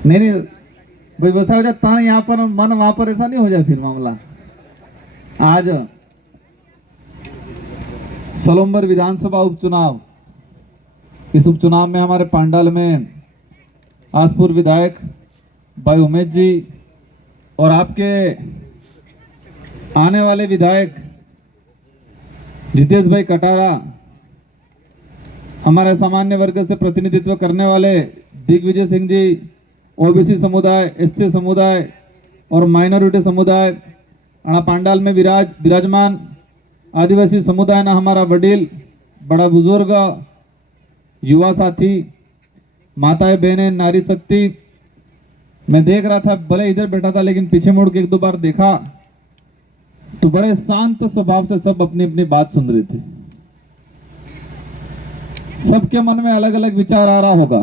नहीं नहीं भाई, वैसा हो जाता है यहाँ पर मन वहां पर, ऐसा नहीं हो जाए फिर मामला। आज सलोम्बर विधानसभा उपचुनाव, इस उपचुनाव में हमारे पांडाल में आसपुर विधायक भाई उमेश जी और आपके आने वाले विधायक जितेश भाई कटारा, हमारे सामान्य वर्ग से प्रतिनिधित्व करने वाले दिग्विजय सिंह जी, ओबीसी समुदाय, एससी समुदाय और माइनॉरिटी समुदाय, पांडाल में विराजमान आदिवासी समुदाय ना हमारा वडील, बड़ा बुजुर्ग, युवा साथी, माताएं बहनें, नारी शक्ति। मैं देख रहा था, भले इधर बैठा था लेकिन पीछे मुड़ के एक दो बार देखा तो बड़े शांत स्वभाव से सब अपनी अपनी बात सुन रहे थे। सबके मन में अलग अलग विचार आ रहा होगा।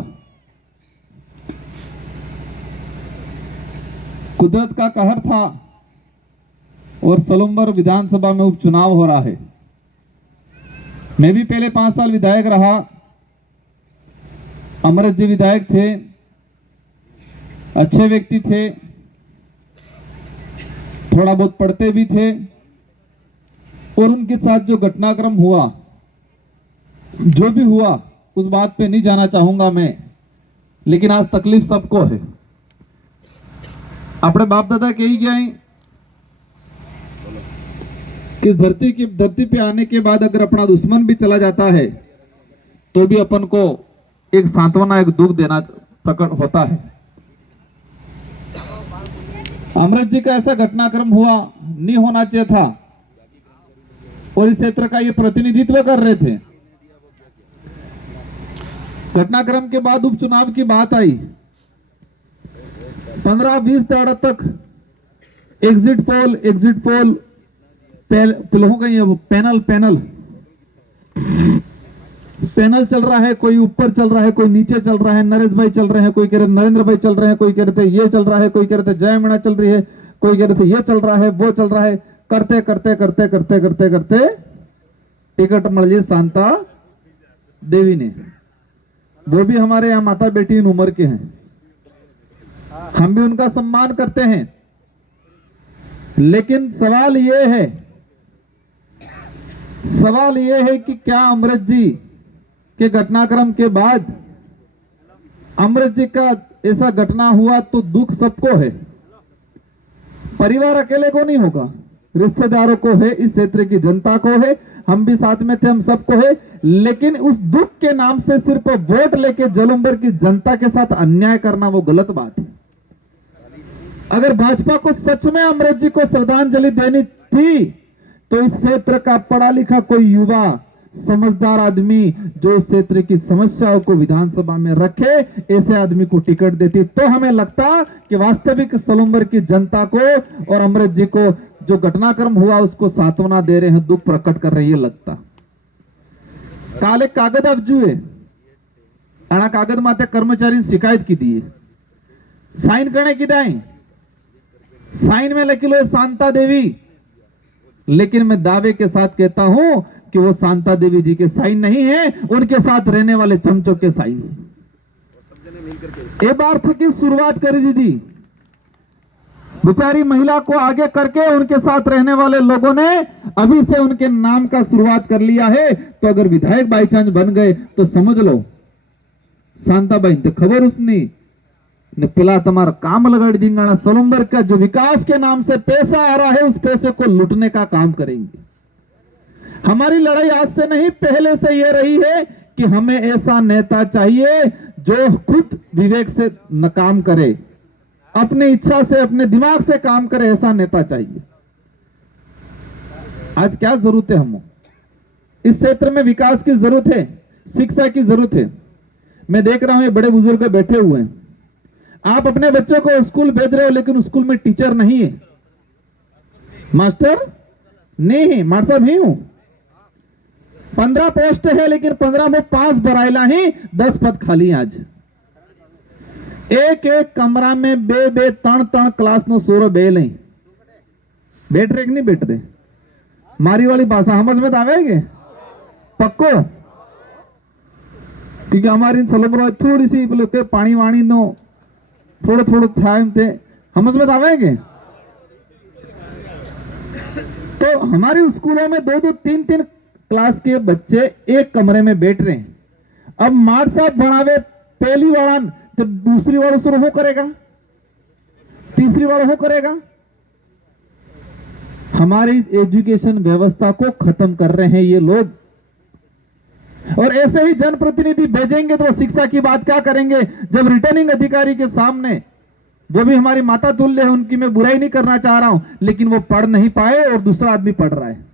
कुदरत का कहर था और सलोम्बर विधानसभा में उपचुनाव हो रहा है। मैं भी पहले 5 साल विधायक रहा। अमृत जी विधायक थे, अच्छे व्यक्ति थे, थोड़ा बहुत पढ़ते भी थे, और उनके साथ जो घटनाक्रम हुआ, जो भी हुआ, उस बात पे नहीं जाना चाहूंगा मैं, लेकिन आज तकलीफ सबको है। अपने बाप दादा कही गए कि धरती पे आने के बाद अगर अपना दुश्मन भी चला जाता है तो भी अपन को एक सांत्वना, एक दुख देना प्रकट होता है। अमृत जी का ऐसा घटनाक्रम हुआ, नहीं होना चाहिए था, और इस क्षेत्र का ये प्रतिनिधित्व कर रहे थे। घटनाक्रम के बाद उपचुनाव की बात आई, 15-20 दौड़ तक एग्जिट पोल पैनल चल रहा है, कोई ऊपर चल रहा है, कोई नीचे चल रहा है, नरेश भाई चल रहे हैं, कोई कह रहे नरेंद्र भाई चल रहे हैं, कोई कह रहे थे ये चल रहा है, कोई कह रहे थे जय मीणा चल रही है, कोई कह रहे थे ये चल रहा है, वो चल रहा है। करते करते करते करते करते करते टिकट मिल गई शांता देवी ने। वो भी हमारे यहाँ माता बेटी इन उम्र के हैं, हम भी उनका सम्मान करते हैं। लेकिन सवाल ये है कि क्या अमृत जी के घटनाक्रम के बाद अमृत जी का ऐसा घटना हुआ तो दुख सबको है, परिवार अकेले को नहीं होगा, रिश्तेदारों को है, इस क्षेत्र की जनता को है, हम भी साथ में थे, हम सबको है। लेकिन उस दुख के नाम से सिर्फ वोट लेके जलंबर की जनता के साथ अन्याय करना वो गलत बात है। अगर भाजपा को सच में अमृत जी को श्रद्धांजलि देनी थी तो इस क्षेत्र का पढ़ा लिखा कोई युवा समझदार आदमी जो इस क्षेत्र की समस्याओं को विधानसभा में रखे, ऐसे आदमी को टिकट देती तो हमें लगता कि वास्तविक सलोम्बर की जनता को और अमृत जी को जो घटनाक्रम हुआ उसको सांत्वना दे रहे हैं, दुख प्रकट कर रही है लगता। काले कागद अफजू है आणि कागद माते कर्मचारी शिकायत की दी, साइन करने की दाई, साइन में लिखी लो शांता देवी, लेकिन मैं दावे के साथ कहता हूं कि वो शांता देवी जी के साइन नहीं है, उनके साथ रहने वाले चमचों के साइन है। एक बार था कि शुरुआत करी दीदी, बेचारी महिला को आगे करके उनके साथ रहने वाले लोगों ने अभी से उनके नाम का शुरुआत कर लिया है। तो अगर विधायक बाई चांस बन गए तो समझ लो शांता बहन तो खबर उसने ने पिला तुम्हारा काम लगाड़ी देंगे। सलोम्बर का जो विकास के नाम से पैसा आ रहा है उस पैसे को लूटने का काम करेंगे। हमारी लड़ाई आज से नहीं, पहले से ये रही है कि हमें ऐसा नेता चाहिए जो खुद विवेक से न काम करे, अपनी इच्छा से अपने दिमाग से काम करे, ऐसा नेता चाहिए। आज क्या जरूरत है, हम इस क्षेत्र में विकास की जरूरत है, शिक्षा की जरूरत है। मैं देख रहा हूं ये बड़े बुजुर्ग बैठे हुए हैं, आप अपने बच्चों को स्कूल भेज रहे हो लेकिन स्कूल में टीचर नहीं है, मास्टर नहीं है, मास्टर साहब ही हूं, 15 पोस्ट है लेकिन 15 में 5 बराइला ही, 10 पद खाली। आज एक एक कमरा में बे तण क्लास नो सोरो बेल ही बैठ रहे नहीं बैठ रहे, मारी वाली भाषा समझ में आवेगे पक्को, क्योंकि हमारी सलोम्बर थोड़ी सी बोलते पानी वाणी नो थोड़े थोड़े टाइम थे, समझ में आवेंगे। तो हमारे स्कूलों में 2-2 3-3 क्लास के बच्चे एक कमरे में बैठ रहे हैं। अब मार साहब बढ़ावे पहली वाला तो दूसरी वालों शुरू हो करेगा, तीसरी वाला हो करेगा। हमारी एजुकेशन व्यवस्था को खत्म कर रहे हैं ये लोग। और ऐसे ही जनप्रतिनिधि भेजेंगे तो शिक्षा की बात क्या करेंगे, जब रिटर्निंग अधिकारी के सामने, वो भी हमारी माता तुल्य है, उनकी मैं बुराई नहीं करना चाह रहा हूं, लेकिन वो पढ़ नहीं पाए और दूसरा आदमी पढ़ रहा है।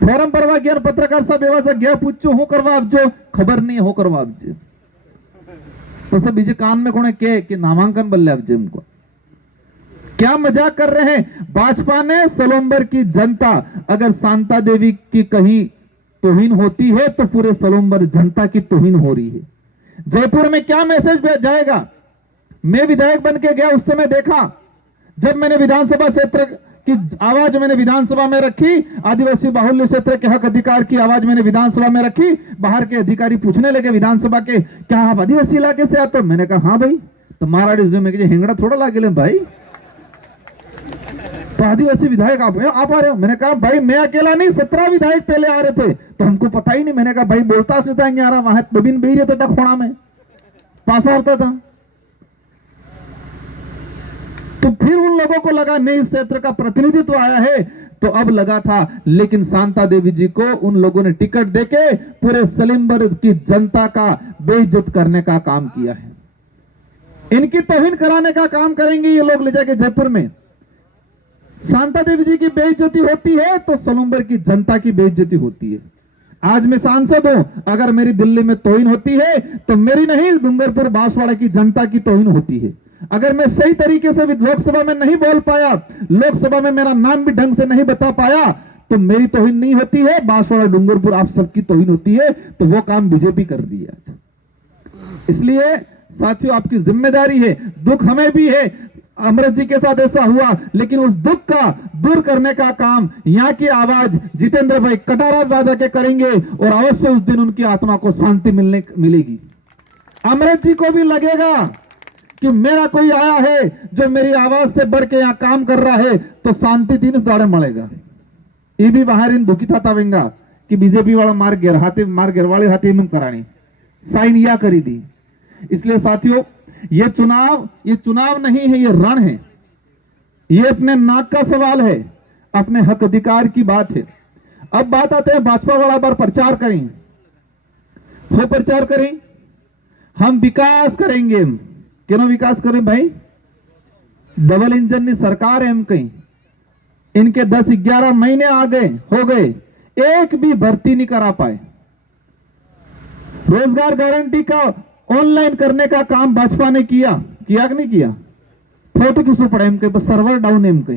फॉरम भरवा ज्ञान पत्रकार सब व्यवस्था गया पूछो हो करवा अब जो खबर नहीं हो करवा अब जो तो सब बीजे कान में कोने के कि नामांकन बल्ले अब जो उनको क्या मजाक कर रहे हैं। भाजपा ने सलोम्बर की जनता, अगर शांता देवी की कहीं तौहीन होती है तो पूरे सलोम्बर जनता की तौहीन हो रही है। जयपुर में क्या मैसेज जाएगा। मैं विधायक बन के गया, उस समय देखा, जब मैंने विधानसभा क्षेत्र की आवाज मैंने विधानसभा में रखी, आदिवासी बाहुल्य क्षेत्र के हक अधिकार की आवाज मैंने विधानसभा में रखी, बाहर के अधिकारी पूछने लगे विधानसभा के, क्या आप आदिवासी इलाके से आते हो? मैंने कहा हाँ भाई। तो मारा में हिंगड़ा थोड़ा लागे भाई, तो आदिवासी विधायक आप आ रहे हो? मैंने कहा भाई मैं अकेला नहीं, 17 विधायक पहले आ रहे थे, तो हमको पता ही नहीं। मैंने कहा भाई बोलता नहीं आ रहा, वहां बबिन बही रहता था, खोड़ा में पासा होता था। तो फिर उन लोगों को लगा नहीं इस क्षेत्र का प्रतिनिधित्व आया है, तो अब लगा था। लेकिन शांता देवी जी को उन लोगों ने टिकट देके पूरे सलीमबर की जनता का बेइज्जत करने का काम किया है। इनकी तौहीन कराने का काम करेंगे ये लोग ले जाके जयपुर में। शांता देवी जी की बेइज्जती होती है तो सलूम्बर की जनता की बेइज्जती होती है। आज मैं सांसद हूं, अगर मेरी दिल्ली में तौहीन होती है तो मेरी नहीं, डूंगरपुर बांसवाड़ा की जनता की तौहीन होती है। अगर मैं सही तरीके से लोकसभा में नहीं बोल पाया, लोकसभा में मेरा नाम भी ढंग से नहीं बता पाया, तो मेरी तौहीन नहीं होती है, बांसवाड़ा डूंगरपुर आप सबकी तौहीन होती है। तो वो काम बीजेपी कर रही है। इसलिए साथियों आपकी जिम्मेदारी है, दुख हमें भी है, अमृत जी के साथ ऐसा हुआ, लेकिन उस दुख का दूर करने का काम यहाँ की आवाज जितेंद्र भाई कटारा राजा के करेंगे और अवश्य उस दिन उनकी आत्मा को शांति मिलेगी। अमृत जी को भी लगेगा कि मेरा कोई आया है जो मेरी आवाज से बढ़ के यहाँ काम कर रहा है, तो शांति दिन उस द्वारा मिलेगा। ये भी बाहर इन दुखी था वेंगा कि बीजेपी वाला मार गिरवाड़े हाथी में करानी साइन या करी दी। इसलिए साथियों ये चुनाव नहीं है, ये रण है। ये अपने नाक का सवाल है, अपने हक अधिकार की बात है। अब बात आते हैं भाजपा वाला बार प्रचार करें, वो प्रचार करें, हम विकास करेंगे। क्यों विकास करें भाई? डबल इंजन की सरकार है हम कहीं, इनके 10-11 महीने आ गए हो गए, एक भी भर्ती नहीं करा पाए। रोजगार गारंटी का ऑनलाइन करने का काम भाजपा ने किया कि नहीं किया? फोटो किसको पड़ा इनके, बस सर्वर डाउन है इनके।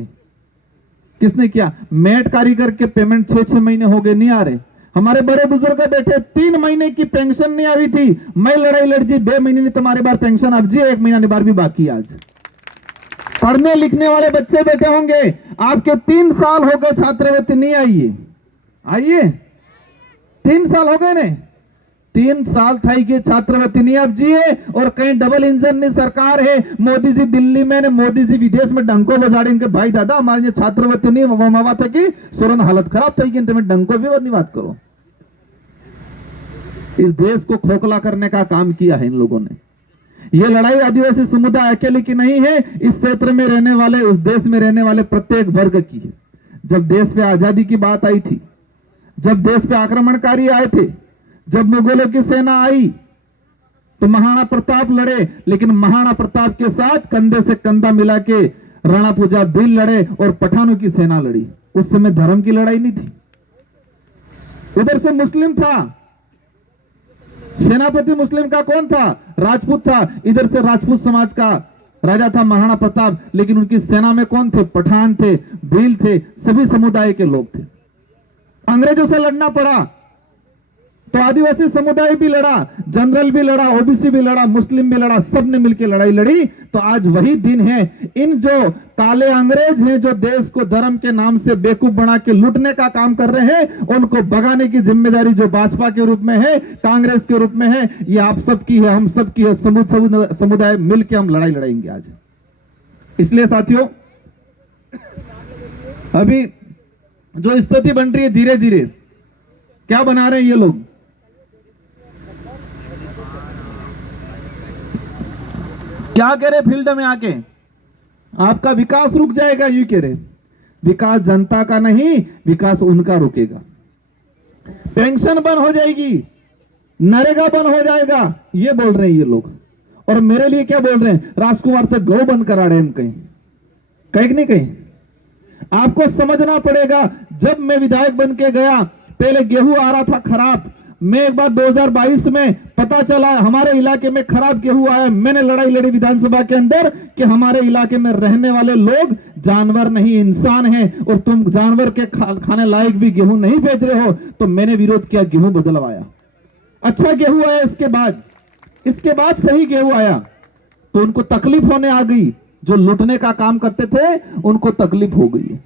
किसने किया? मेट कारीगर के पेमेंट 6-6 महीने हो गए, नहीं आ रहे। हमारे बड़े बुजुर्ग बैठे 3 महीने की पेंशन नहीं आई थी, मैं लड़ाई लड़ जी 2 महीने ने तुम्हारे बार पेंशन अब जी 1 महीना ने बार भी बाकी। आज पढ़ने लिखने वाले बच्चे बैठे होंगे, आपके 3 साल हो गए छात्रवृत्ति नहीं आइए 3 साल हो गए ने, 3 साल था कि छात्रवृत्ति नहीं अब जिए। और कहीं डबल इंजन ने सरकार है, मोदी जी दिल्ली में ने, मोदी जी विदेश में डंको बजाड़े इनके भाई दादा हमारे छात्रवृत्ति नहीं मावा था कि सुरन हालत खराब था कि डंको भी नहीं बात करो। इस देश को खोखला करने का काम किया है इन लोगों ने। ये लड़ाई आदिवासी समुदाय अकेले की नहीं है, इस क्षेत्र में रहने वाले, उस देश में रहने वाले प्रत्येक वर्ग की है। जब देश पे आजादी की बात आई थी, जब देश पे आक्रमणकारी आए थे, जब मुगलों की सेना आई तो महाराणा प्रताप लड़े, लेकिन महाराणा प्रताप के साथ कंधे से कंधा मिला के राणा पूजा भील लड़े और पठानों की सेना लड़ी। उस समय धर्म की लड़ाई नहीं थी। उधर से मुस्लिम था, सेनापति मुस्लिम का कौन था? राजपूत था। इधर से राजपूत समाज का राजा था महाराणा प्रताप, लेकिन उनकी सेना में कौन थे? पठान थे, भील थे, सभी समुदाय के लोग थे। अंग्रेजों से लड़ना पड़ा, तो आदिवासी समुदाय भी लड़ा, जनरल भी लड़ा, ओबीसी भी लड़ा, मुस्लिम भी लड़ा, सबने मिलकर लड़ाई लड़ी। तो आज वही दिन है। इन जो काले अंग्रेज हैं जो देश को धर्म के नाम से बेवकूफ बना के लूटने का काम कर रहे हैं, उनको भगाने की जिम्मेदारी जो भाजपा के रूप में है, कांग्रेस के रूप में है, ये आप सबकी है, हम सबकी है। समुदाय मिलकर हम लड़ाई लड़ाएंगे आज। इसलिए साथियों, अभी जो स्थिति बन रही है, धीरे धीरे क्या बना रहे हैं ये लोग, क्या कह रहे फील्ड में आके, आपका विकास रुक जाएगा, यू कह रहे। विकास जनता का नहीं, विकास उनका रुकेगा। पेंशन बंद हो जाएगी, नरेगा बंद हो जाएगा, ये बोल रहे हैं ये लोग। और मेरे लिए क्या बोल रहे हैं, राजकुमार से गौ बंद करा रहे हैं कहीं कहीं नहीं कहीं। आपको समझना पड़ेगा, जब मैं विधायक बन के गया, पहले गेहूं आ रहा था खराब। मैं एक बार 2022 में पता चला हमारे इलाके में खराब गेहूं आया, मैंने लड़ाई लड़ी विधानसभा के अंदर कि हमारे इलाके में रहने वाले लोग जानवर नहीं इंसान हैं, और तुम जानवर के खाने लायक भी गेहूं नहीं भेज रहे हो। तो मैंने विरोध किया, गेहूं बदलवाया, अच्छा गेहूं आया। इसके बाद सही गेहूं आया, तो उनको तकलीफ होने आ गई। जो लूटने का काम करते थे उनको तकलीफ हो गई।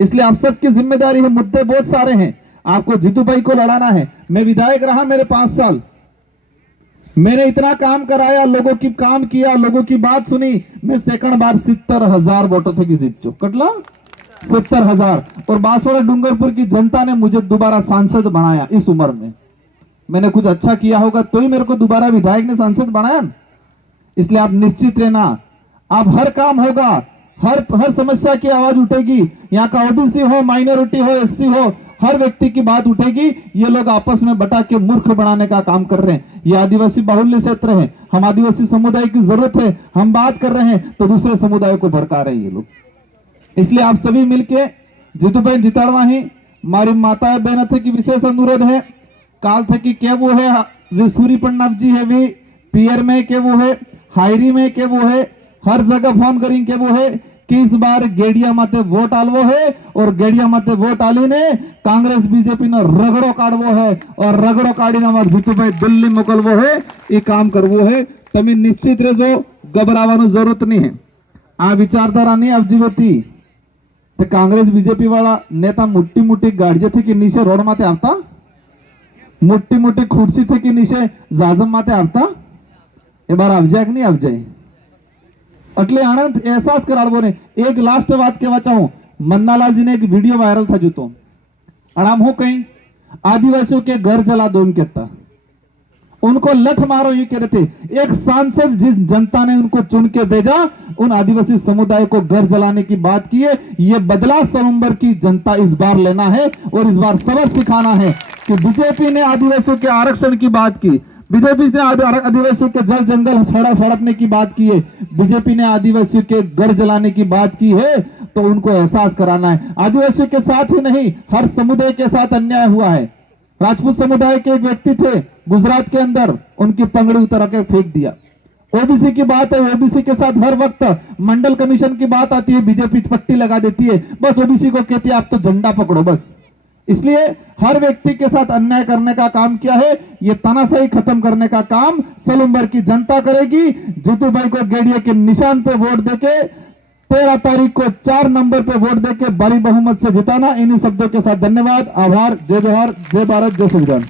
इसलिए आप सबकी जिम्मेदारी है, मुद्दे बहुत सारे हैं, आपको जीतू भाई को लड़ाना है। मैं विधायक रहा मेरे 5 साल, मैंने इतना काम कराया, लोगों की काम किया, लोगों की बात सुनी। मैं सेकंड बार 70,000 वोटों से की जीत चो कटला 70,000। और बांसवाड़ा डूंगरपुर की जनता ने मुझे दोबारा सांसद बनाया। इस उम्र में मैंने कुछ अच्छा किया होगा तो ही मेरे को दोबारा विधायक ने सांसद बनाया। इसलिए आप निश्चित रहना, आप हर काम होगा, हर समस्या की आवाज उठेगी। यहाँ का ओबीसी हो, माइनॉरिटी हो, एससी हो, हर व्यक्ति की बात उठेगी। ये लोग आपस में बटा के मूर्ख बनाने का काम कर रहे हैं। ये आदिवासी बाहुल्य क्षेत्र है, हम आदिवासी समुदाय की जरूरत है, हम बात कर रहे हैं तो दूसरे समुदाय को भड़का रहे हैं ये लोग। इसलिए आप सभी मिलके जीतूबेन जिताड़वा ही मारी माता बहन थे कि विशेष अनुरोध है। काल थे कि क्या वो है जो सूरी पंडाप जी है भी पियर में के वो है, हायरी में के वो है, हर जगह फोन करें के वो है कि इस बार गेडिया माते वोट आलवो है। और गेडिया माते वोट आली ने कांग्रेस बीजेपी ने रगड़ो काढ़वो है, और रगड़ो काढ़ी ने जीतूभाई दिल्ली मोकलवो है, ये काम करवो है। तमे निश्चित रहो, घबरावानी जरूरत नहीं है। आ विचारधारा नहीं अवजीवती। तो कांग्रेस बीजेपी वाला नेता मोटी मोटी गाड़िया थी कि नीचे रोड माते आता, मोटी मोटी खुर्सी थी कि नीचे जाजम माते आता। ए बार आवजाय कि नहीं आवजाय, એટલે આનંદ એહસાસ કરાવવો ને। एक लास्ट बात कहवा चाहूं, मन्नालाल जी ने एक वीडियो वायरल था जो तो अनाम हो कहीं आदिवासियों के घर जला दो, कहता उनको लठ मारो ये कह रहे थे। एक सांसद जिस जनता ने उनको चुन के भेजा, उन आदिवासी समुदाय को घर जलाने की बात की है। ये बदला सवंबर की जनता इस बार लेना है और इस बार सबक सिखाना है कि बीजेपी ने आदिवासियों के आरक्षण की बात की, बीजेपी ने आदिवासियों के जल जंगल हड़पने की बात की है, बीजेपी ने आदिवासियों के घर जलाने की बात की है। तो उनको एहसास कराना है, आदिवासियों के साथ ही नहीं हर समुदाय के साथ अन्याय हुआ है। राजपूत समुदाय के एक व्यक्ति थे गुजरात के अंदर, उनकी पगड़ी उतर के फेंक दिया। ओबीसी की बात है, ओबीसी के साथ हर वक्त मंडल कमीशन की बात आती है, बीजेपी पट्टी लगा देती है, बस ओबीसी को कहती है आप तो झंडा पकड़ो बस। इसलिए हर व्यक्ति के साथ अन्याय करने का काम किया है, ये तानाशाही खत्म करने का काम सलूम्बर की जनता करेगी। जीतू भाई को गेडिया के निशान पे वोट देके 13 तारीख को 4 नंबर पे वोट देके भारी बहुमत से जिताना। इन्हीं शब्दों के साथ धन्यवाद, आभार, जय जोहार, जय भारत, जय संविधान।